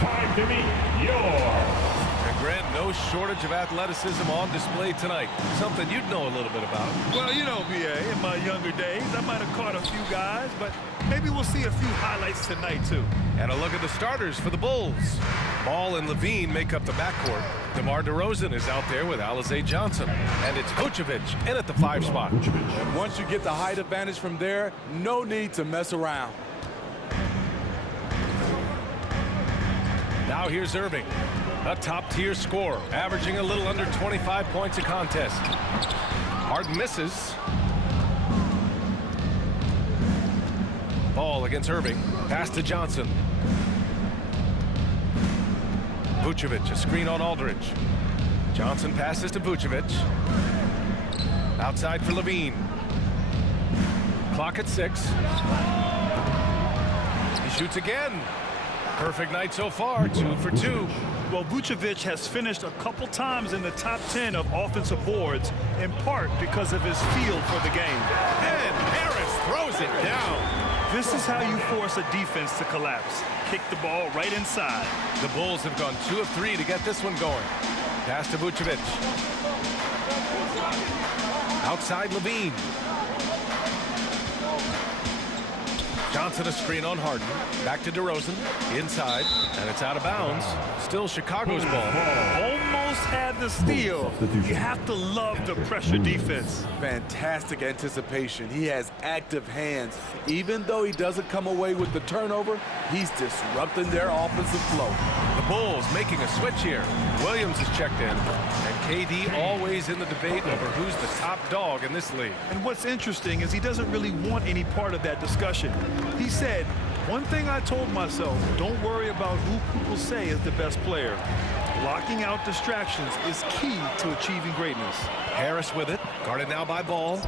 Time to meet your... And Grant, no shortage of athleticism on display tonight. Something you'd know a little bit about. Well, you know, BA, in my younger days, I might have caught a few guys, but maybe we'll see a few highlights tonight, too. And a look at the starters for the Bulls. Ball and Levine make up the backcourt. DeMar DeRozan is out there with Alize Johnson. And it's Vucevic in at the 5 spot. And once you get the height advantage from there, no need to mess around. Now here's Irving, a top-tier scorer, averaging a little under 25 points a contest. Harden misses. Ball against Irving. Pass to Johnson. Vucevic, a screen on Aldridge. Johnson passes to Vucevic. Outside for Levine. Clock at 6. He shoots again. Perfect night so far, 2 for 2. Well, Vucevic has finished a couple times in the top 10 of offensive boards, in part because of his feel for the game. And Harris throws it down. This is how you force a defense to collapse. Kick the ball right inside. The Bulls have gone 2 of 3 to get this one going. Pass to Vucevic. Outside Levine. Johnson a screen on Harden. Back to DeRozan. Inside. And it's out of bounds. Still Chicago's ball. Almost had the steal. You have to love the pressure defense. Fantastic anticipation. He has active hands. Even though he doesn't come away with the turnover, he's disrupting their offensive flow. The Bulls making a switch here. Williams is checked in. And KD always in the debate over who's the top dog in this league. And what's interesting is he doesn't really want any part of that discussion. He said, one thing I told myself, don't worry about who people say is the best player. Blocking out distractions is key to achieving greatness. Harris with it, guarded now by Ball.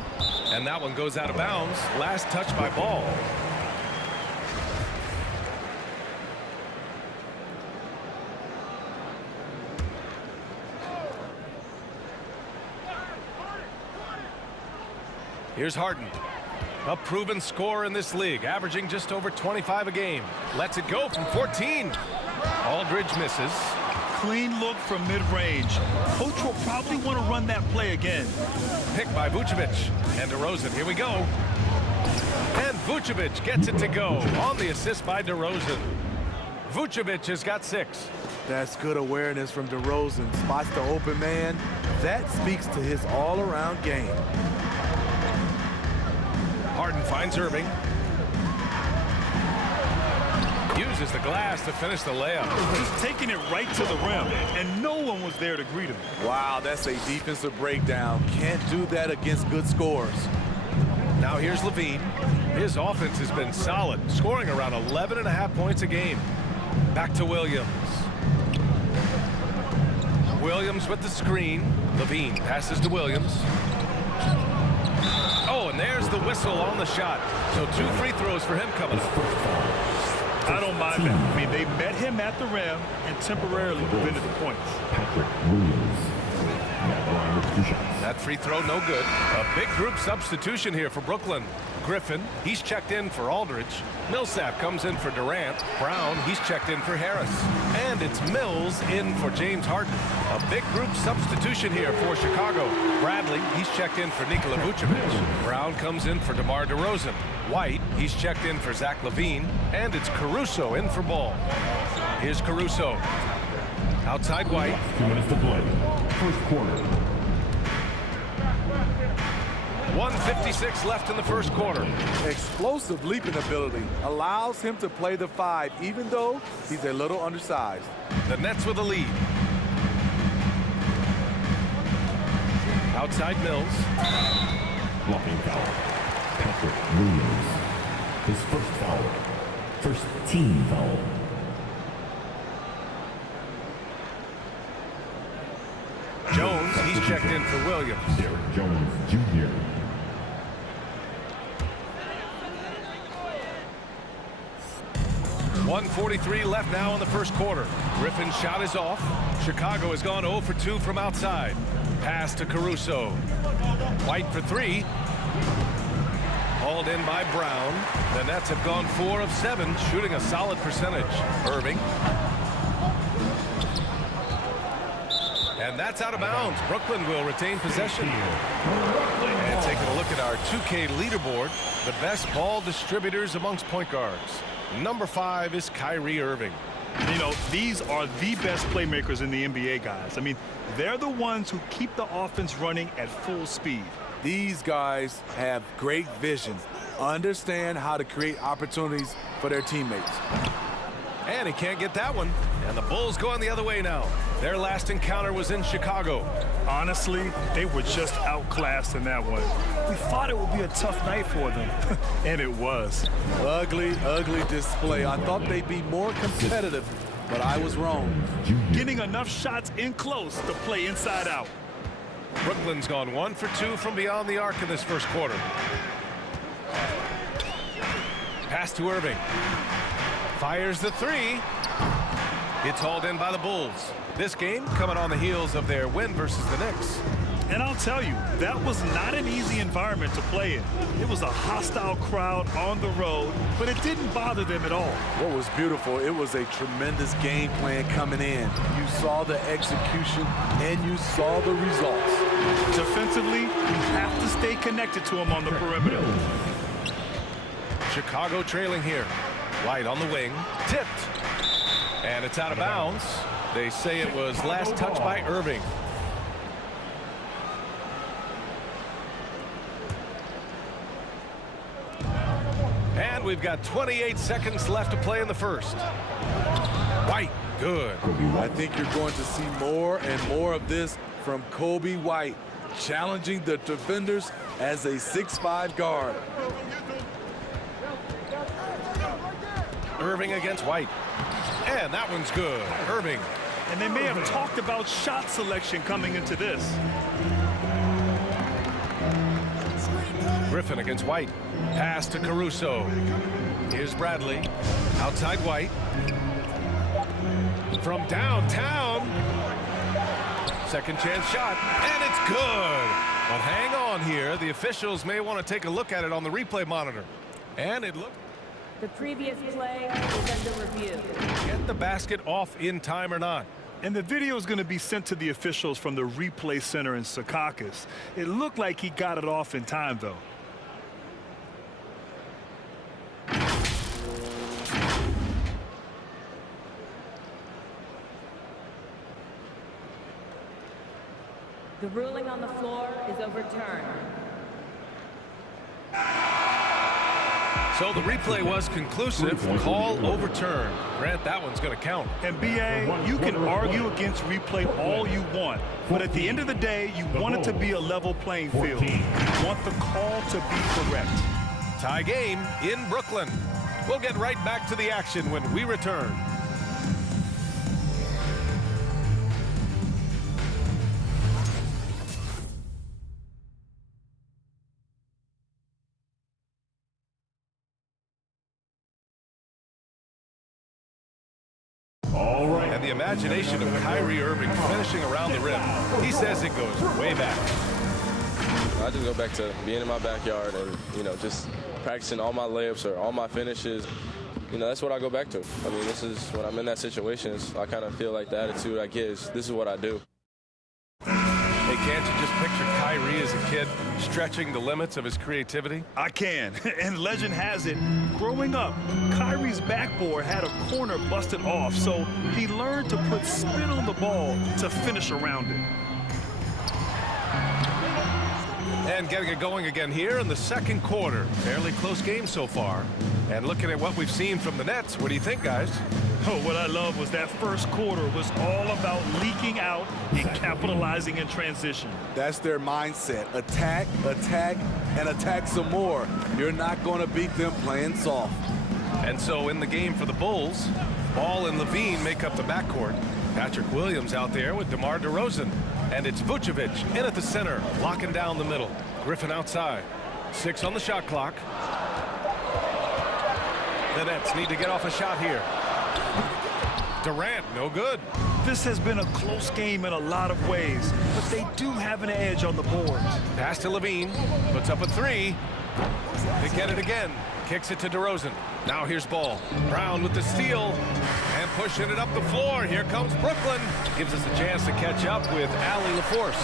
And that one goes out of bounds. Last touch by Ball. Here's Harden. A proven scorer in this league, averaging just over 25 a game. Lets it go from 14. Aldridge misses. Clean look from mid-range. Coach will probably want to run that play again. Picked by Vucevic. And DeRozan, here we go. And Vucevic gets it to go on the assist by DeRozan. Vucevic has got 6. That's good awareness from DeRozan. Spots the open man. That speaks to his all-around game. Harden finds Irving. Uses the glass to finish the layup. Just taking it right to the rim, and no one was there to greet him. Wow, that's a defensive breakdown. Can't do that against good scores. Now here's Levine. His offense has been solid, scoring around 11.5 points a game. Back to Williams. Williams with the screen. Levine passes to Williams. Oh, and there's the whistle on the shot. So 2 free throws for him coming up. I don't mind that. I mean, they met him at the rim and temporarily prevented the points. That free throw no good. A big group substitution here for Brooklyn. Griffin, he's checked in for Aldridge. Millsap comes in for Durant. Brown, he's checked in for Harris. And it's Mills in for James Harden. A big group substitution here for Chicago. Bradley, he's checked in for Nikola Vucevic. Brown comes in for DeMar DeRozan. White, he's checked in for Zach LaVine. And it's Caruso in for Ball. Here's Caruso. Outside White. 2 minutes to play. First quarter. 1:56 left in the first quarter. Explosive leaping ability allows him to play the 5, even though he's a little undersized. The Nets with a lead. Outside Mills. Blocking foul. Patrick Williams. His first foul. First team foul. Jones, he's checked in for Williams. Derek Jones Jr. .143 left now in the first quarter. Griffin's shot is off. Chicago has gone 0 for 2 from outside. Pass to Caruso. White for 3. Hauled in by Brown. The Nets have gone 4 of 7, shooting a solid percentage. Irving. that's out of bounds. Brooklyn will retain possession. And taking a look at our 2K leaderboard, the best ball distributors amongst point guards. Number 5 is Kyrie Irving. You know, these are the best playmakers in the NBA, guys. I mean, they're the ones who keep the offense running at full speed. These guys have great vision, understand how to create opportunities for their teammates. And he can't get that one. And the Bulls going the other way now. Their last encounter was in Chicago. Honestly, they were just outclassed in that one. We thought it would be a tough night for them, and it was. Ugly, ugly display. I thought they'd be more competitive, but I was wrong. Getting enough shots in close to play inside out. Brooklyn's gone 1 for 2 from beyond the arc in this first quarter. Pass to Irving. Fires the 3. It's hauled in by the Bulls. This game coming on the heels of their win versus the Knicks. And I'll tell you, that was not an easy environment to play in. It was a hostile crowd on the road, but it didn't bother them at all. What was beautiful, it was a tremendous game plan coming in. You saw the execution, and you saw the results. Defensively, you have to stay connected to him on the perimeter. Chicago trailing here. White on the wing, tipped. And it's out of bounds. They say it was last touched by Irving. And we've got 28 seconds left to play in the first. White, good. I think you're going to see more and more of this from Kobe White, challenging the defenders as a 6'5" guard. Irving against White. And that one's good. Irving. And they may have talked about shot selection coming into this. Griffin against White. Pass to Caruso. Here's Bradley. Outside White. From downtown. Second chance shot. And it's good. But hang on here. The officials may want to take a look at it on the replay monitor. And it looked. The previous play is under review. Get the basket off in time or not. And the video is going to be sent to the officials from the replay center in Secaucus. It looked like he got it off in time, though. The ruling on the floor is overturned. So the replay was conclusive. Call overturned. Grant, that one's going to count. And BA, you can argue against replay all you want, but at the end of the day, you want it to be a level playing field. You want the call to be correct. Tie game in Brooklyn. We'll get right back to the action when we return. And the imagination of Kyrie Irving finishing around the rim. He says it goes way back. I just go back to being in my backyard and, you know, just practicing all my layups or all my finishes. You know, that's what I go back to. I mean, this is when I'm in that situation, I kind of feel like the attitude I get is this is what I do. Hey, can't you just picture Kyrie as a kid stretching the limits of his creativity? I can. And legend has it, growing up, Kyrie's backboard had a corner busted off, so he learned to put spin on the ball to finish around it. And getting it going again here in the second quarter. Fairly close game so far. And looking at what we've seen from the Nets, what do you think, guys? Oh, what I love was that first quarter was all about leaking out and capitalizing in transition. That's their mindset. Attack, attack, and attack some more. You're not going to beat them playing soft. And so in the game for the Bulls, Ball and Levine make up the backcourt. Patrick Williams out there with DeMar DeRozan. And it's Vucevic in at the center, locking down the middle. Griffin outside. 6 on the shot clock. The Nets need to get off a shot here. Durant, no good. This has been a close game in a lot of ways, but they do have an edge on the boards. Pass to Levine, puts up a 3. They get it again. Kicks it to DeRozan. Now here's Ball. Brown with the steal. And pushing it up the floor. Here comes Brooklyn. Gives us a chance to catch up with Allie LaForce.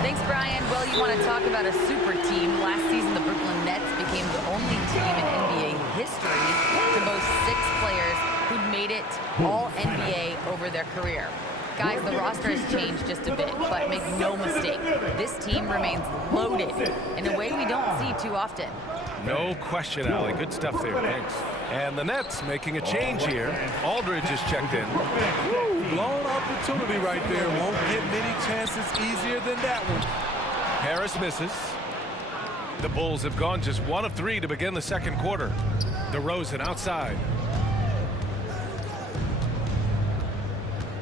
Thanks, Brian. Well, you want to talk about a super team. Last season, the Brooklyn Nets became the only team in NBA history to boast 6 players who'd made it all NBA over their career. Guys, the roster has changed just a bit, but make no mistake, this team remains loaded in a way we don't see too often. No question, Allie. Good stuff there. Thanks. And the Nets making a change here. Aldridge is checked in. Woo, blown opportunity right there. Won't get many chances easier than that one. Harris misses. The Bulls have gone just 1 of 3 to begin the second quarter. DeRozan outside.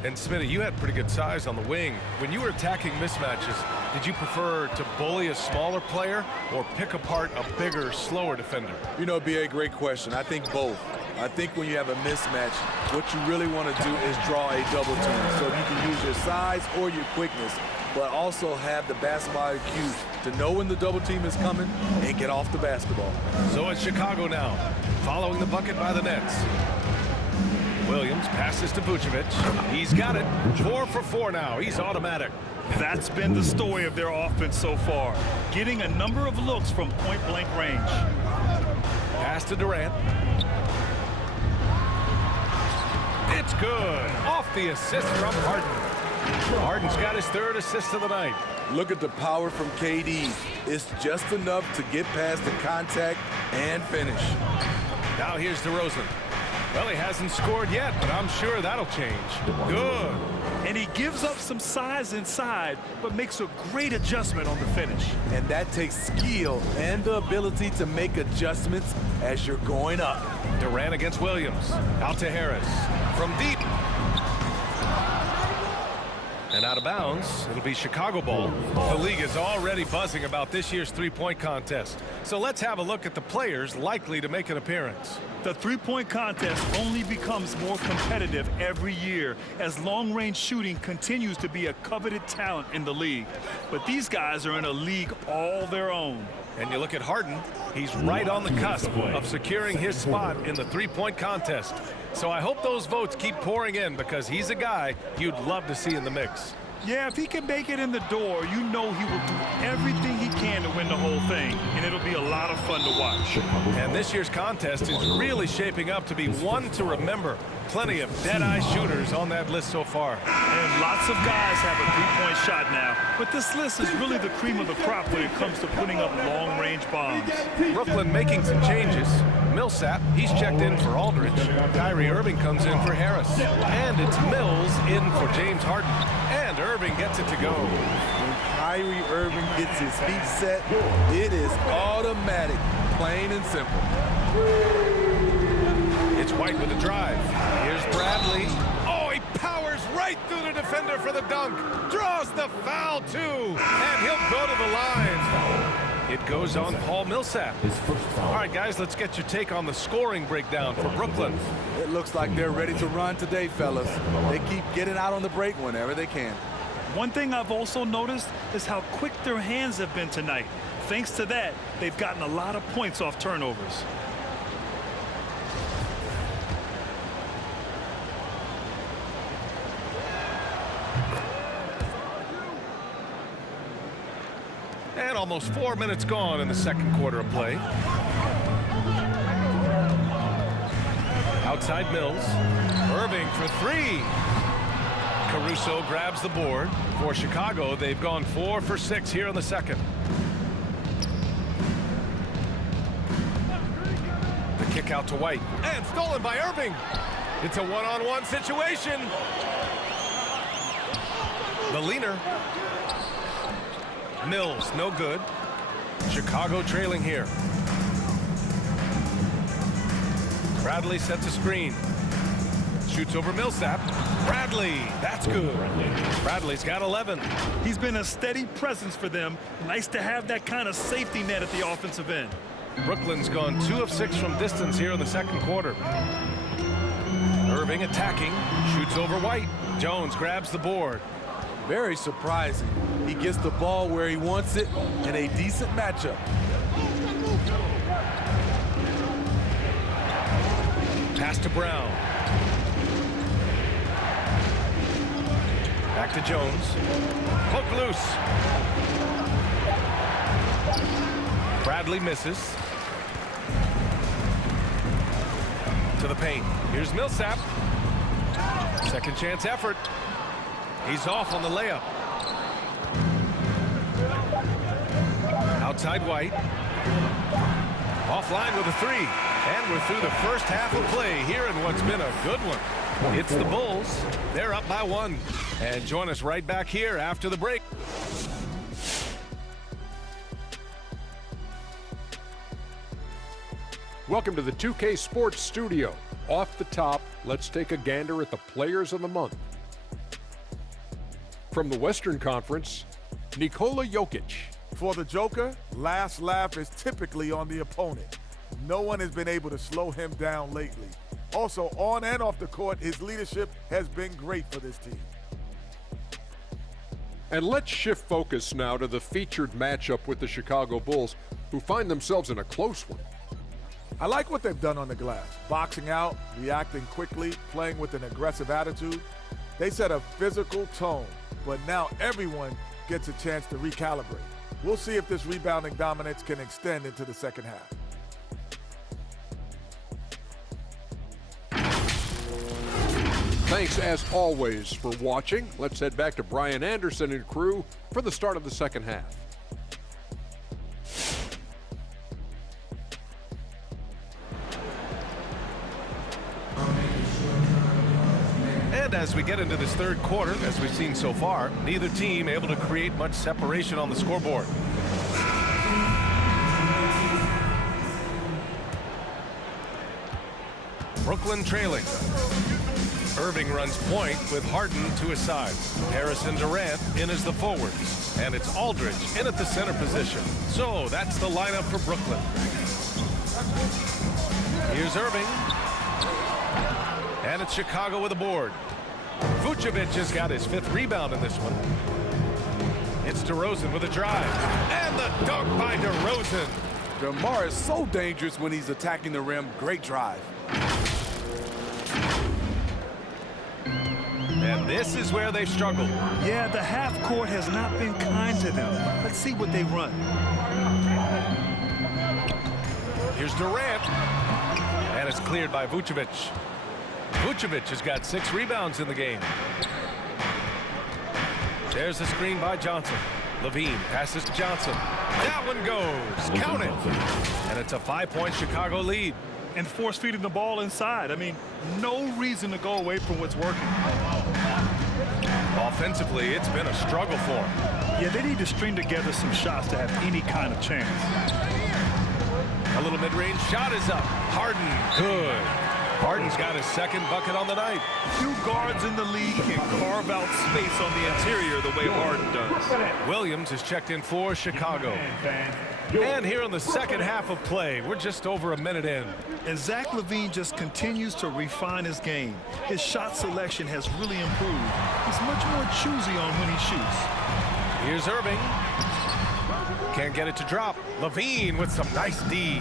And Smitty, you had pretty good size on the wing. When you were attacking mismatches, did you prefer to bully a smaller player or pick apart a bigger, slower defender? You know, B.A., great question. I think both. I think when you have a mismatch, what you really want to do is draw a double team. So you can use your size or your quickness, but also have the basketball IQ to know when the double team is coming and get off the basketball. So it's Chicago now, following the bucket by the Nets. Williams passes to Vucevic. He's got it. 4 for 4 now. He's automatic. That's been the story of their offense so far, getting a number of looks from point-blank range. Pass to Durant. It's good. Off the assist from Harden. Harden's got his 3rd assist of the night. Look at the power from KD. It's just enough to get past the contact and finish. Now here's DeRozan. Well, he hasn't scored yet, but I'm sure that'll change. Good. And he gives up some size inside, but makes a great adjustment on the finish. And that takes skill and the ability to make adjustments as you're going up. Durant against Williams. Out to Harris. From deep. And out of bounds, it'll be Chicago ball. The league is already buzzing about this year's three-point contest. So let's have a look at the players likely to make an appearance. The three-point contest only becomes more competitive every year as long-range shooting continues to be a coveted talent in the league. But these guys are in a league all their own. And you look at Harden, he's right on the cusp of securing his spot in the three-point contest. So I hope those votes keep pouring in because he's a guy you'd love to see in the mix. Yeah, if he can make it in the door, you know he will do everything he can to win the whole thing, and it'll be a lot of fun to watch. And this year's contest is really shaping up to be one to remember. Plenty of dead-eye shooters on that list so far. And lots of guys have a three-point shot now, but this list is really the cream of the crop when it comes to putting up long-range bombs. Brooklyn making some changes. Millsap, he's checked in for Aldridge. Kyrie Irving comes in for Harris. And it's Mills in for James Harden. And Irving gets it to go. When Kyrie Irving gets his feet set, it is automatic, plain and simple. It's White with a drive. Here's Bradley. Oh, he powers right through the defender for the dunk. Draws the foul, too. And he'll go to the line. It goes on Paul Millsap. All right, guys, let's get your take on the scoring breakdown for Brooklyn. It looks like they're ready to run today, fellas. They keep getting out on the break whenever they can. One thing I've also noticed is how quick their hands have been tonight. Thanks to that, they've gotten a lot of points off turnovers. And almost 4 minutes gone in the second quarter of play. Outside Mills. Irving for 3. Caruso grabs the board. For Chicago, they've gone 4 for 6 here in the second. The kick out to White. And stolen by Irving. It's a one-on-one situation. The leaner. Mills, no good. Chicago trailing here. Bradley sets a screen. Shoots over Millsap. Bradley, that's good. Bradley's got 11. He's been a steady presence for them. Nice to have that kind of safety net at the offensive end. Brooklyn's gone 2 of 6 from distance here in the second quarter. Irving attacking. Shoots over White. Jones grabs the board. Very surprising. He gets the ball where he wants it in a decent matchup. Pass to Brown. Back to Jones. Poke loose. Bradley misses. To the paint. Here's Millsap. Second chance effort. He's off on the layup. Outside White. Offline with a three. And we're through the first half of play here in what's been a good one. It's the Bulls. They're up by 1. And join us right back here after the break. Welcome to the 2K Sports Studio. Off the top, let's take a gander at the Players of the Month. From the Western Conference, Nikola Jokic. For the Joker, last laugh is typically on the opponent. No one has been able to slow him down lately. Also, on and off the court, his leadership has been great for this team. And let's shift focus now to the featured matchup with the Chicago Bulls, who find themselves in a close one. I like what they've done on the glass. Boxing out, reacting quickly, playing with an aggressive attitude. They set a physical tone, but now everyone gets a chance to recalibrate. We'll see if this rebounding dominance can extend into the second half. Thanks, as always, for watching. Let's head back to Brian Anderson and crew for the start of the second half. And as we get into this third quarter, as we've seen so far, neither team able to create much separation on the scoreboard. Brooklyn trailing. Irving runs point with Harden to his side. Harris and Durant in as the forwards. And it's Aldridge in at the center position. So that's the lineup for Brooklyn. Here's Irving. And it's Chicago with a board. Vucevic has got his 5th rebound in this one. It's DeRozan with a drive. And the dunk by DeRozan. DeMar is so dangerous when he's attacking the rim. Great drive. And this is where they've struggled. Yeah, the half court has not been kind to them. Let's see what they run. Here's Durant. And it's cleared by Vucevic. Vucevic has got 6 rebounds in the game. There's the screen by Johnson. Levine passes to Johnson. That one goes. Count it. And it's a 5-point Chicago lead. And force feeding the ball inside. I mean, no reason to go away from what's working. Offensively, it's been a struggle for them. Yeah, they need to string together some shots to have any kind of chance. A little mid-range shot is up. Harden, good. Harden's got his 2nd bucket on the night. Few guards in the league can carve out space on the interior the way Harden does. Williams is checked in for Chicago. And here in the second half of play, we're just over a minute in. And Zach LaVine just continues to refine his game. His shot selection has really improved. He's much more choosy on when he shoots. Here's Irving. Can't get it to drop. LaVine with some nice D.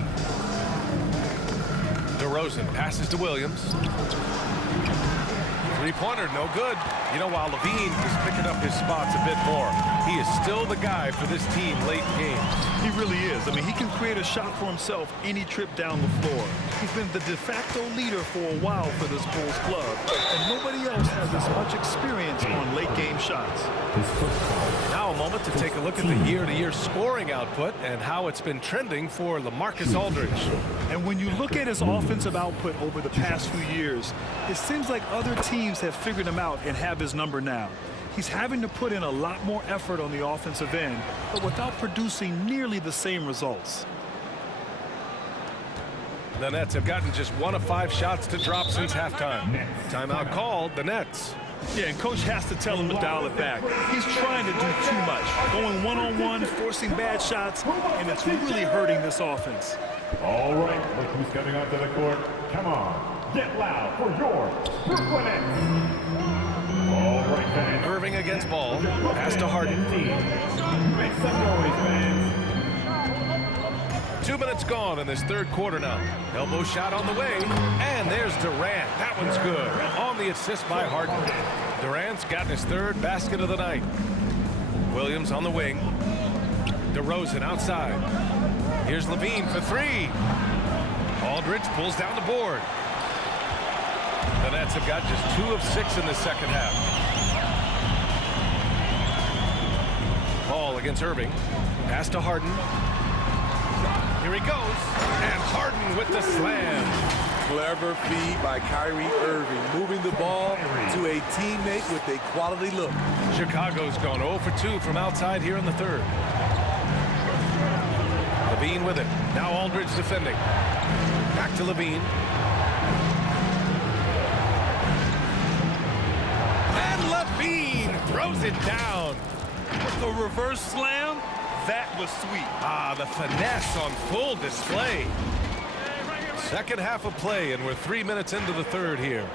DeRozan passes to Williams. 3-pointer, no good. You know, while LaVine is picking up his spots a bit more, he is still the guy for this team late in games. He really is. I mean, he can create a shot for himself any trip down the floor. He's been the de facto leader for a while for this Bulls club, and nobody else has as much experience on late-game shots. Now a moment to take a look at the year-to-year scoring output and how it's been trending for LaMarcus Aldridge. And when you look at his offensive output over the past few years, it seems like other teams have figured him out and have his number now. He's having to put in a lot more effort on the offensive end, but without producing nearly the same results. The Nets have gotten just 1 of 5 shots to drop since halftime. Timeout called, the Nets. Yeah, and coach has to tell him to dial it back. He's trying to do too much, going one-on-one, forcing bad shots, and it's really hurting this offense. All right, look who's coming onto the court. Come on, get loud for your Brooklyn Nets. All right, fans. Irving against Ball. Pass to Harden. Make some noise, fans. 2 minutes gone in this third quarter now. Elbow shot on the way, and there's Durant. That one's good. On the assist by Harden. Durant's gotten his third basket of the night. Williams on the wing. DeRozan outside. Here's Levine for three. Aldridge pulls down the board. The Nets have got just 2 of 6 in the second half. Ball against Irving. Pass to Harden. Here he goes. And Harden with the slam. Clever feed by Kyrie Irving, moving the ball to a teammate with a quality look. Chicago's gone 0 for 2 from outside here in the third. Levine with it. Now Aldridge defending. Back to Levine. And Levine throws it down. The reverse slam, that was sweet. Ah, the finesse on full display. Second half of play, and we're 3 minutes into the third here.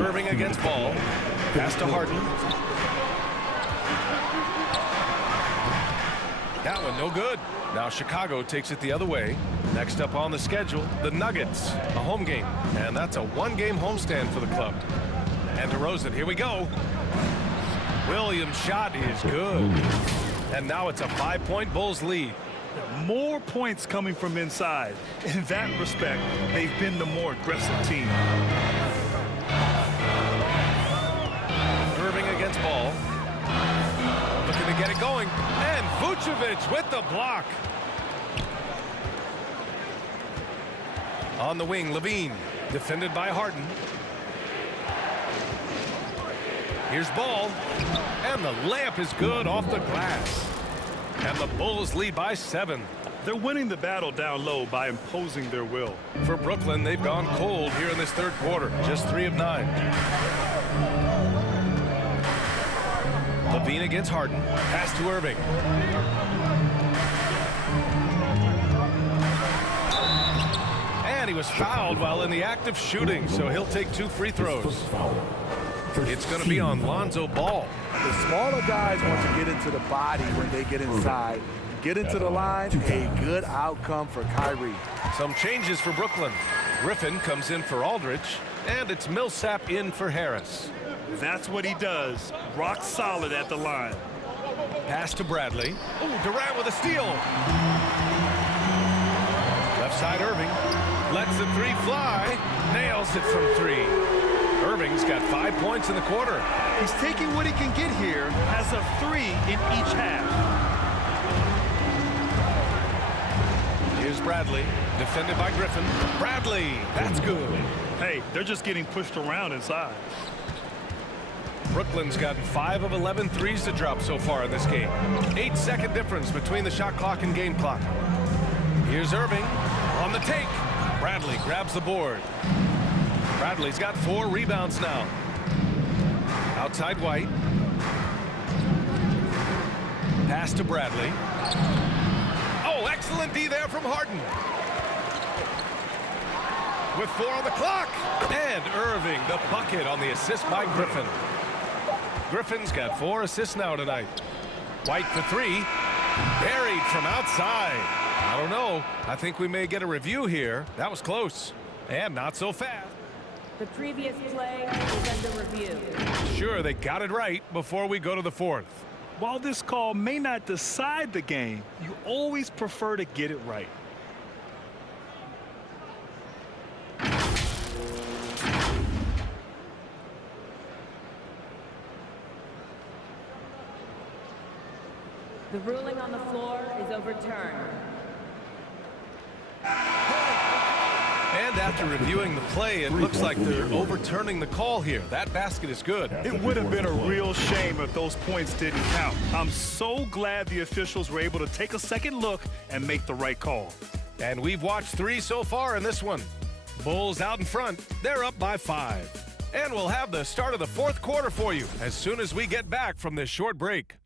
Irving against Ball. Pass to Harden. That one no good. Now Chicago takes it the other way. Next up on the schedule, the Nuggets, a home game. And that's a one-game homestand for the club. And DeRozan, here we go. Williams' shot is good. And now it's a 5-point Bulls lead. More points coming from inside. In that respect, they've been the more aggressive team. Irving against Ball. Looking to get it going. And Vucevic with the block. On the wing, Levine. Defended by Harden. Here's Ball. And the layup is good off the glass. And the Bulls lead by 7. They're winning the battle down low by imposing their will. For Brooklyn, they've gone cold here in this third quarter. Just 3 of 9. Levine against Harden. Pass to Irving. And he was fouled while in the act of shooting, so he'll take 2 free throws. It's going to be on Lonzo Ball. The smaller guys want to get into the body when they get inside. Get into the line, a good outcome for Kyrie. Some changes for Brooklyn. Griffin comes in for Aldridge, and it's Millsap in for Harris. That's what he does. Rock solid at the line. Pass to Bradley. Oh, Durant with a steal. Left side Irving. Lets the 3 fly. Nails it from 3. Irving's got 5 points in the quarter. He's taking what he can get here, has a 3 in each half. Here's Bradley, defended by Griffin. Bradley, that's good. Hey, they're just getting pushed around inside. Brooklyn's gotten 5 of 11 threes to drop so far in this game. 8-second difference between the shot clock and game clock. Here's Irving on the take. Bradley grabs the board. Bradley's got 4 rebounds now. Outside White. Pass to Bradley. Oh, excellent D there from Harden. With 4 on the clock. And Irving, the bucket on the assist by Griffin. Griffin's got 4 assists now tonight. White for 3. Buried from outside. I don't know. I think we may get a review here. That was close. And not so fast. The previous play is under review. Sure, they got it right before we go to the 4th. While this call may not decide the game, you always prefer to get it right. The ruling on the floor is overturned. And after reviewing the play, it looks like they're overturning the call here. That basket is good. It would have been a real shame if those points didn't count. I'm so glad the officials were able to take a second look and make the right call. And we've watched 3 so far in this one. Bulls out in front. They're up by 5. And we'll have the start of the 4th quarter for you as soon as we get back from this short break.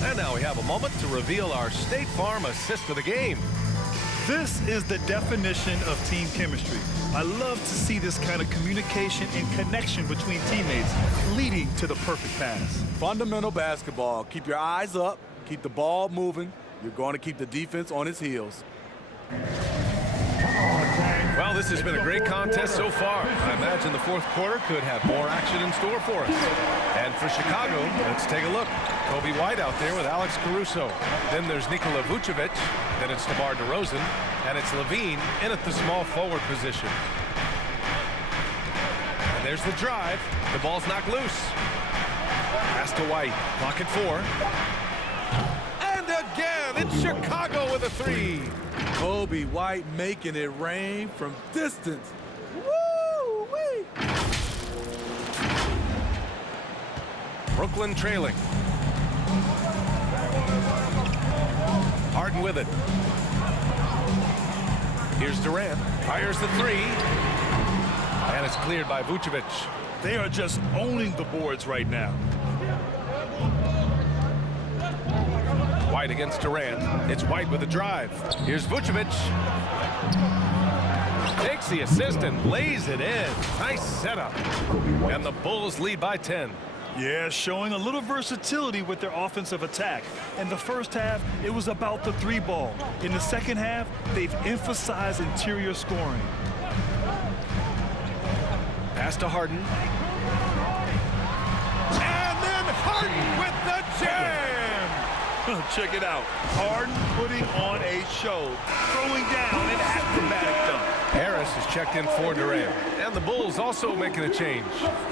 And now we have a moment to reveal our State Farm assist of the game. This is the definition of team chemistry. I love to see this kind of communication and connection between teammates leading to the perfect pass. Fundamental basketball. Keep your eyes up, keep the ball moving. You're going to keep the defense on its heels. Well, this has been a great contest so far. I imagine the fourth quarter could have more action in store for us. And for Chicago, let's take a look. Kobe White out there with Alex Caruso. Then there's Nikola Vucevic. Then it's DeMar DeRozan. And it's Levine in at the small forward position. And there's the drive. The ball's knocked loose. Pass to White. Clock at 4. And again, it's Chicago with a 3. Kobe White making it rain from distance. Woo-wee! Brooklyn trailing. Harden with it. Here's Durant. Fires the 3. And it's cleared by Vucevic. They are just owning the boards right now. White against Durant. It's White with a drive. Here's Vucevic. Takes the assist and lays it in. Nice setup. And the Bulls lead by 10. Yeah, showing a little versatility with their offensive attack. In the first half, it was about the 3 ball. In the second half, they've emphasized interior scoring. Pass to Harden. And then Harden with the jam. Check it out. Harden putting on a show, throwing down an acrobatic dunk. Harris is checked in for Durant. And the Bulls also making a change.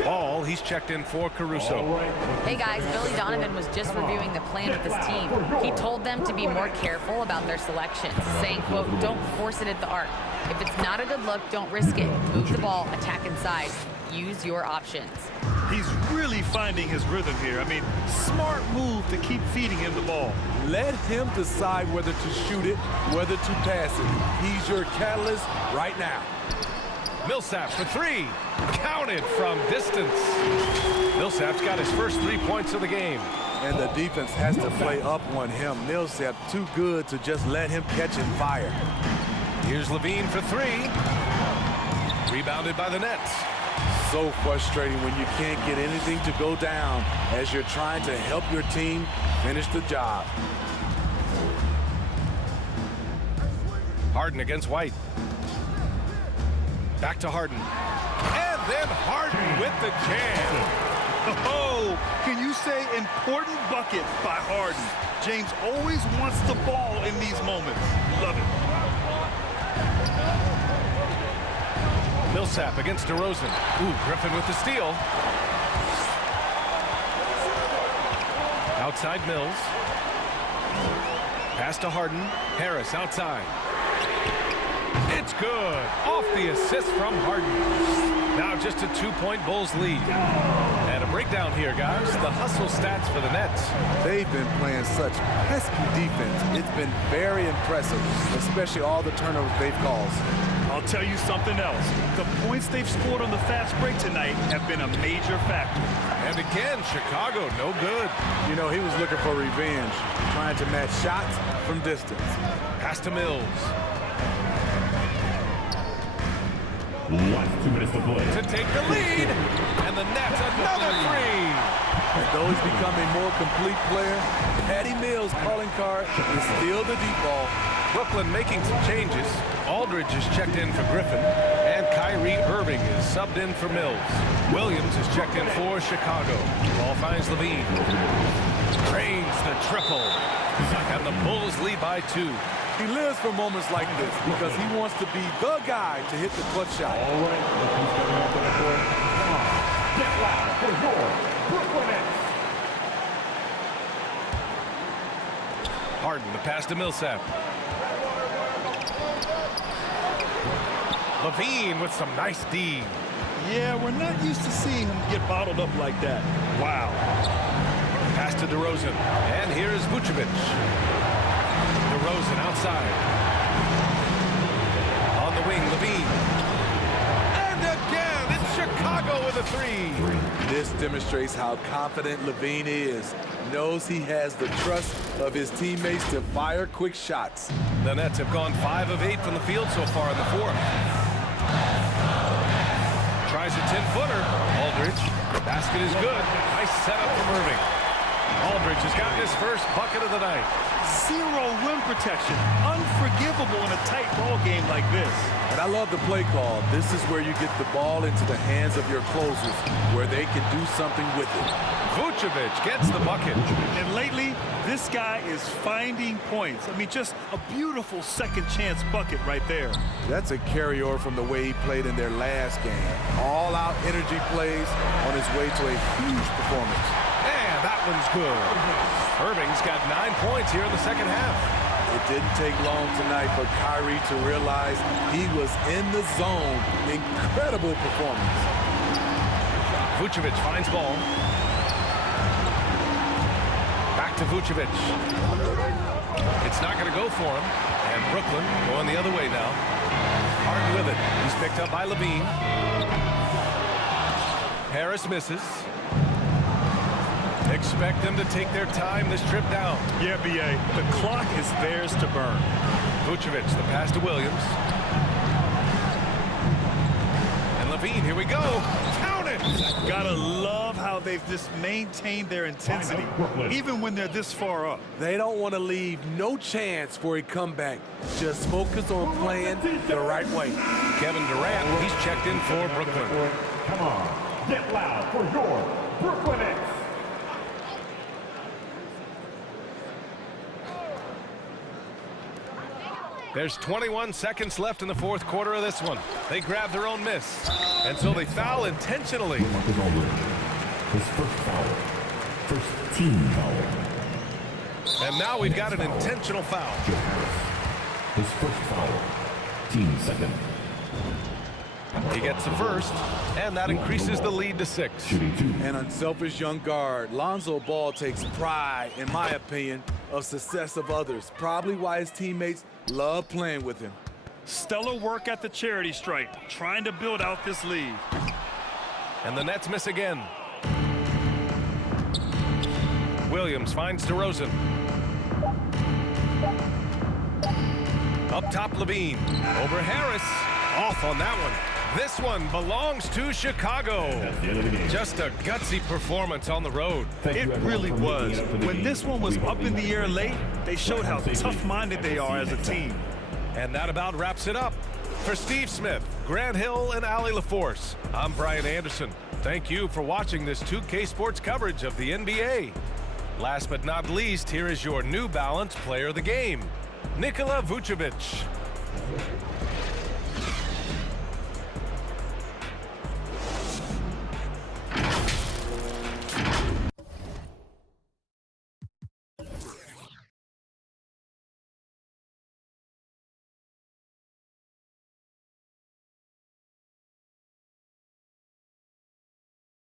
Ball, he's checked in for Caruso. Hey guys, Billy Donovan was just reviewing the plan of this team. He told them to be more careful about their selections, saying, quote, don't force it at the arc. If it's not a good look, don't risk it. Move the ball, attack inside. Use your options. He's really finding his rhythm here. I mean, smart move to keep feeding him the ball. Let him decide whether to shoot it, whether to pass it. He's your catalyst right now. Millsap for 3. Counted from distance. Millsap's got his first 3 points of the game. And the defense has to play up on him. Millsap too good to just let him catch and fire. Here's Levine for 3. Rebounded by the Nets. So frustrating when you can't get anything to go down as you're trying to help your team finish the job. Harden against White. Back to Harden. And then Harden with the jam. Oh, can you say important bucket by Harden? James always wants the ball in these moments. Love it. Millsap against DeRozan. Ooh, Griffin with the steal. Outside Mills. Pass to Harden. Harris outside. It's good. Off the assist from Harden. Now just a 2-point Bulls lead. And a breakdown here, guys. The hustle stats for the Nets. They've been playing such pesky defense. It's been very impressive, especially all the turnovers they've caused. I'll tell you something else. The points they've scored on the fast break tonight have been a major factor. And again, Chicago, no good. You know, he was looking for revenge, trying to match shots from distance. Pass to Mills. Last 2 minutes to play. To take the lead. And the Nets, another 3. And though he's become a more complete player, Patty Mills' calling card is still the deep ball. Brooklyn making some changes. Aldridge is checked in for Griffin, and Kyrie Irving is subbed in for Mills. Williams is checked in for Chicago. Ball finds Levine. Trains the triple, and the Bulls lead by 2. He lives for moments like this because he wants to be the guy to hit the clutch shot. All right, look who's coming out to the court. Come on, get loud for your Brooklyn Nets. Harden, the pass to Millsap. Levine with some nice D. Yeah, we're not used to seeing him get bottled up like that. Wow. Pass to DeRozan. And here's Vucevic. DeRozan outside. On the wing, Levine. And again, it's Chicago with a three. This demonstrates how confident Levine is. Knows he has the trust of his teammates to fire quick shots. The Nets have gone 5 of 8 from the field so far in the fourth. Tries a 10-footer. Aldridge. Basket is good. Nice setup from Irving. Aldridge has gotten his first bucket of the night. Zero rim protection. Unforgivable in a tight ball game like this. And I love the play call. This is where you get the ball into the hands of your closers, where they can do something with it. Vucevic gets the bucket. And lately, this guy is finding points. I mean, just a beautiful second chance bucket right there. That's a carryover from the way he played in their last game. All-out energy plays on his way to a huge performance. And that one's good. Irving's got 9 points here in the second half. It didn't take long tonight for Kyrie to realize he was in the zone. Incredible performance. Vucevic finds ball. Back to Vucevic. It's not going to go for him. And Brooklyn going the other way now. Harden with it. He's picked up by Levine. Harris misses. Expect them to take their time this trip down. Yeah, B.A., the clock is theirs to burn. Vucevic, the pass to Williams. And Levine, here we go. Count it! Gotta love how they've just maintained their intensity, even when they're this far up. They don't want to leave no chance for a comeback. Just focus on playing the right way. Kevin Durant, he's checked in for Brooklyn. Come on, get loud for your Brooklyn Nets. There's 21 seconds left in the fourth quarter of this one. They grab their own miss, and so they foul intentionally. His first foul. First team foul. And now we've got an intentional foul. His first foul. Team second. He gets the first, and that increases the lead to 6. An unselfish young guard. Lonzo Ball takes pride, in my opinion, of success of others. Probably why his teammates love playing with him. Stellar work at the charity stripe, trying to build out this lead. And the Nets miss again. Williams finds DeRozan. Up top, Levine. Over Harris. Off on that one. This one belongs to Chicago. Just a gutsy performance on the road. It really was. When this one was up in the air late, they showed how tough-minded they are as a team. And that about wraps it up. For Steve Smith, Grant Hill, and Allie LaForce, I'm Brian Anderson. Thank you for watching this 2K Sports coverage of the NBA. Last but not least, here is your New Balance Player of the Game, Nikola Vucevic.